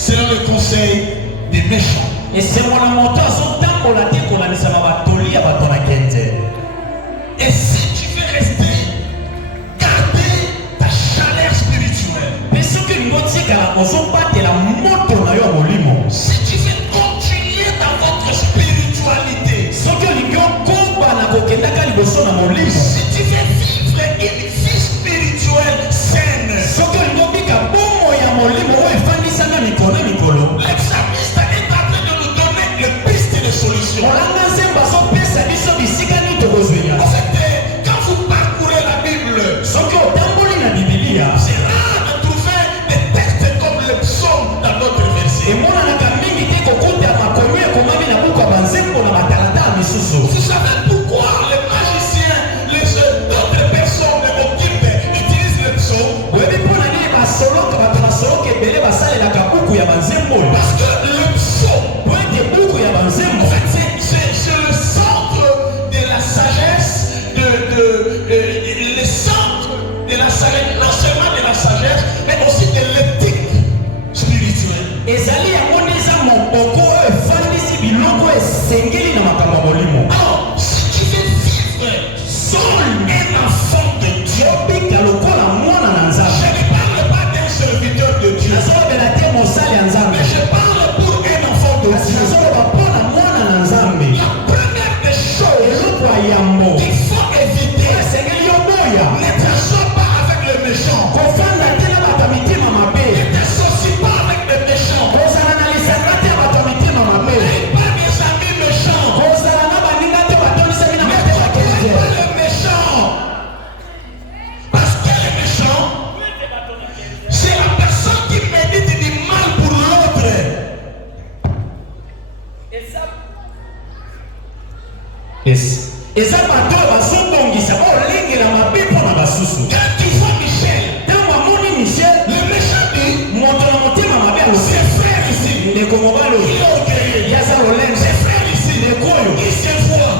selon le conseil des méchants. Et c'est mon amour, et si tu veux rester, garder ta chaleur spirituelle. Si tu veux continuer dans votre spiritualité, si tu veux vivre une vie spirituelle saine, l'examiste est en train de nous donner les pistes de solutions. En fait, quand vous parcourez la Bible, c'est rare de trouver des textes comme le psaume dans notre verset. Vous savez pourquoi les magiciens, d'autres personnes, les occultes utilisent le psaume? Parce que le psaume, en fait, c'est le centre de la sagesse, le centre de la sagesse, non seulement de la sagesse, mais aussi de l'éthique spirituelle. Alors, si tu veux vivre seul un enfant de Dieu, je ne parle pas d'un serviteur de Dieu, mais je parle pour un enfant de Dieu. La première des choses qu'il faut éviter, ne t'assois pas avec le méchant, ne t'associe pas avec le méchant, n'aie pas des amis méchants, ne côtoie pas le méchant. Parce que le méchant, c'est la personne qui médite du mal pour l'autre. Quand tu vois Michel, le méchant dit, ses frères ici, il est orgueilleux. Ses frères ici, il se voit.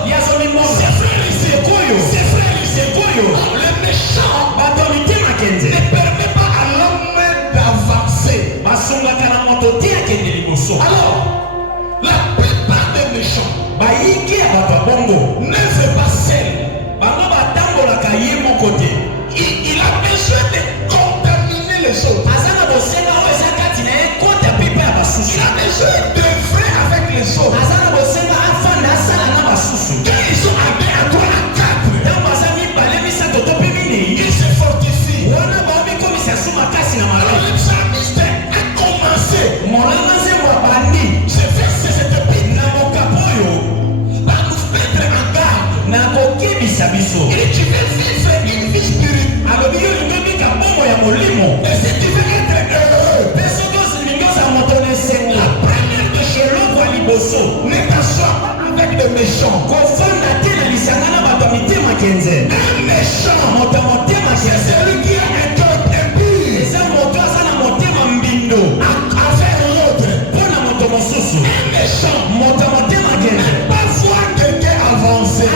Ses frères ici, le méchant ne permet pas à l'homme d'avancer. Alors, la plupart des méchants ne veut pas seul. Il a besoin de contaminer les autres. Il a besoin d'œuvrer avec les autres. Quand ils sont à 2, à 3, à 4, ils se fortifient. Alors le psalmiste a commencé ce verset, cette épître, par nous mettre en garde. Et tu veux vivre une vie spirituelle. Et si tu veux être heureux, la première des choses, ne t'assois pas avec des méchants. Un méchant, c'est celui qui a un cœur impur envers l'autre. Un méchant ne pas voir quelqu'un avancer.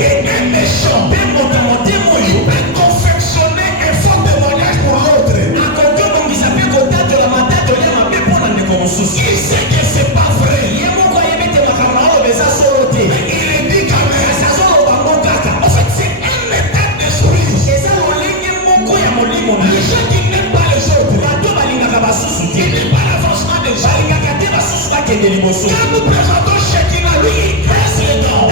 Et un méchant, il peut confectionner un faux témoignage pour l'autre. Il sait que c'est pas vrai. Mais il est dit quand même. En fait, c'est un état d'esprit. Les gens qui n'aiment pas les autres, qui n'aiment pas l'avancement des gens. Quand nous présentons Shekinah, lui, il presse les dents.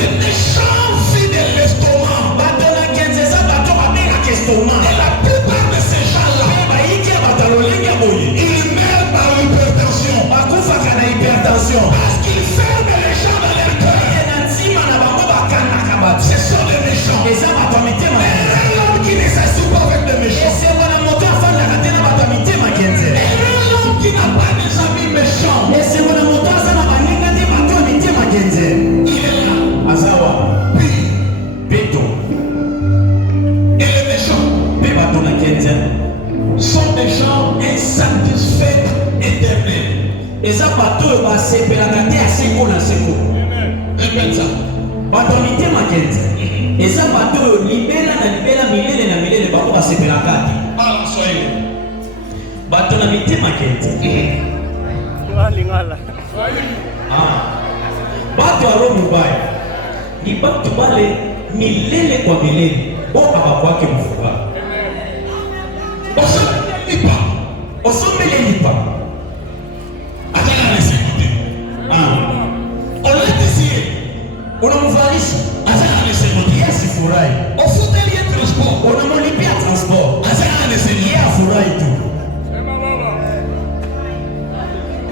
Les méchants vident de l'estomac. Et la plupart de ces gens-là, ils meurent par l'hypertension. Parce qu'ils ferment les gens dans leur cœur. Ce sont des méchants. Mais un homme qui ne s'assoit pas avec des méchants. Un homme qui n'a pas des amis méchants. Il est là. Et les méchants sont des gens insatisfaits éternels. Répète ça. bako basepelaka te. Parle en Swahili. Bato na mitema kente. Lingala. Bato alo mobile. Ni bato bale milele kwa milele. Bo abakwake mfuba. Osombele lipa. Ataka na sekote. Olete siye. Unamvalisha. Ataka na sekote. Yesi furai. Ofuteli transport. Unamolipia transport. Ataka na sekote. Yeye furai tu.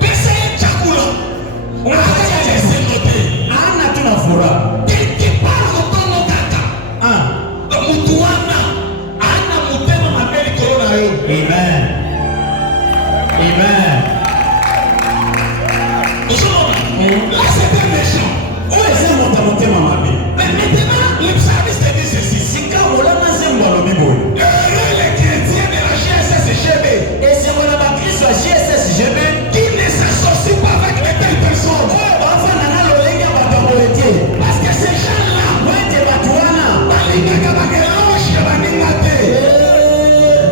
Pesa chakula. Ataka na sekote. Ana tuna furaha. Quelque part otono kaka. Mutuana. Ana mutema mabeli corona yo. Amen. Amen. Là c'était méchant. Où est-ce que mon motema mabe? Mais maintenant, les psalmistes disent ceci. Sika molana zembo lo bibo. Heureux les chrétiens de la GSSGB. Et c'est mon Christ à GSSGB qui ne s'associent pas avec les telles personnes. Enfin nana lo lenga batamolete. Parce que ces gens-là, Wete batuana. balingaka bakeloche baningate.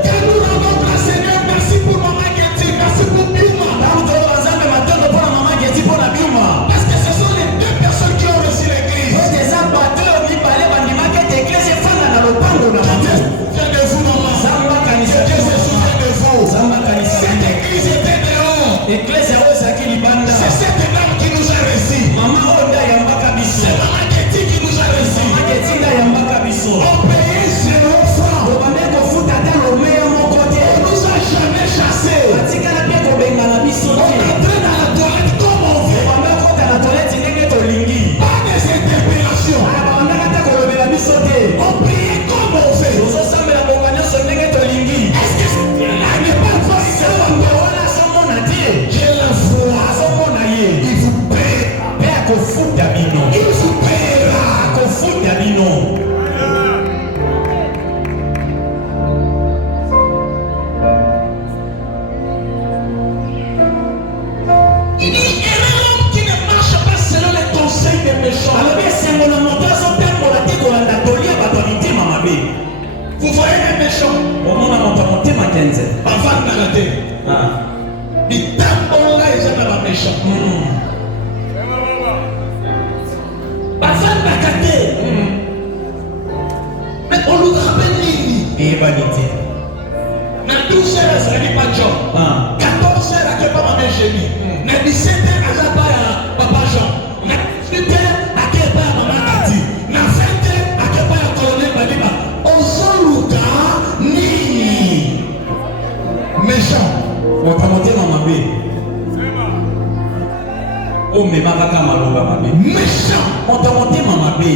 Quand nous rendons grâce Seigneur, merci pour Maman Getty, merci pour Biuma. Bamuto bazambe matondo pona mama geti pona biuma. Parce que ce sont les deux personnes qui ont reçu l'église. Wete za bato mi pale bandimake te église fanda na lopango na Dieu maman. se souvient de vous, maman. Zamba kanisa. Dieu se souvient de vous. Zamba kanisa. Cette église était dehors. Église ya osaki libanda. C'est cette dame qui nous a reçus. Mama onda yambaka biso. C'est Maman Getty qui nous a reçus. Mama geti nga yambaka biso. On payait 0 francs. Obande kofuta ata lomea moko te. On nous a jamais chassés. Batikala mpe kobengana biso On te. entrait dans la toilette comme on veut. Obanda kota na toilette ndenge tolingi. Pas des interpellations. Babandaka ata kolobela biso te. On priait comme on veut. Tozosambela bongo nyonso ndenge tolingi. Est-ce que cela n'est pas possible? Mpe wana azomona te. Je la vois. Azomona ye. Il vous paie. Mpe akofuta bino. Il vous paiera. Akofuta bino. Il dit, heureux l'homme qui ne marche pas selon les conseils des méchants. alobi esengo na moto azotembola te kolanda tolia bato ya mitema mabe. Vous voyez les méchants? omona moto ya motema kenze. Bavandaka te. Bitambola eza na baméchant. Bavandaka te. Mais olukaka mpe nini? eyebani te. Na 12 heures ezalaki pa John. 14 heures akepa mama Eugénie. Na 17 heures aza pa ya papa Jean. Na 18 heures akepa ya mama Kati. Na 20 heures akepa ya colonel Balima. Ozoluka nini? Méchant. moto ya motema mabe. omema kaka maloba mabe. Méchant. moto ya motema mabe.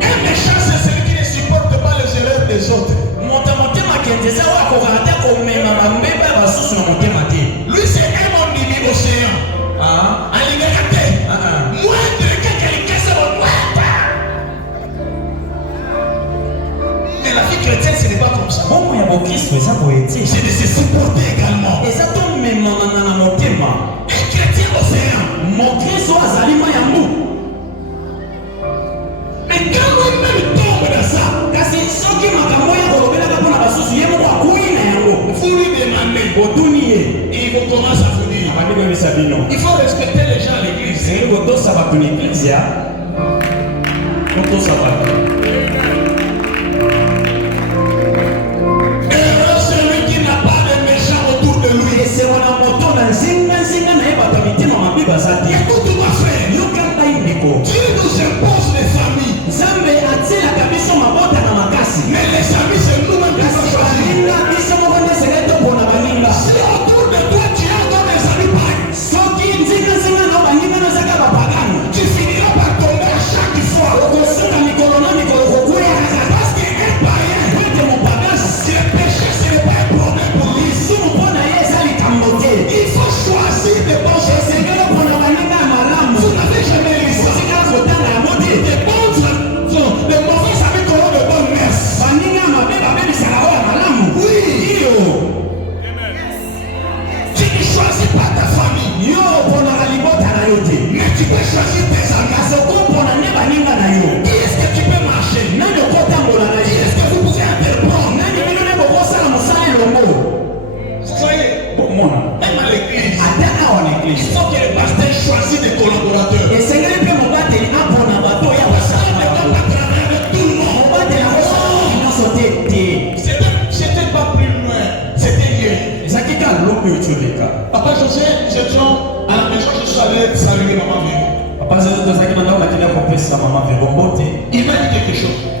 Un méchant c'est celui qui ne supporte pas les erreurs des autres. moto ya motema kenze eza oyo akokaka te komema bambeba ya basusu na motema te. Lui c'est un ondimi océan. Alingaka te. Moindre kaka likasa moindre. Mais la vie chrétienne ce n'est pas comme ça. bongo ya bokristo eza boye te. C'est de se supporter également. eza tomemana na motema. Un chrétien océan. mokristo azali ma ya mbu. Mais quand lui-même tombe dans ça, kasi soki makambo oyo kolobelaka mpona basusu ye moko akuyi na yango. vous lui demandez. otuni ye. Et il vous commence à vous dire. abandi koyebisa bino. Il faut respecter les gens à l'église. ezali kotosa bato na eglize ya kotosa bato. Heureux celui qui n'a pas de méchants autour de lui. esengo na moto na nzinga na ye bato ya mitema mabe baza te. Écoute ma frère. yoka ngai ndeko. Dieu nous impose les familles. nzambe atielaka biso mabota na makasi. Mais les amis, c'est nous-mêmes qui kasi sommes choisis. baninga biso moko nde esengeli topona baninga. Si autour de toi tu as encore des amis pareils, soki nzinga na baninga nazaka bapagani. tu finiras par tomber à chaque fois. okosuka mikolo na Rebecca. Papa José, nous étions à la maison, je suis allé saluer maman Véro. Papa José, nous avons dit que maman Véro. Il m'a dit quelque chose.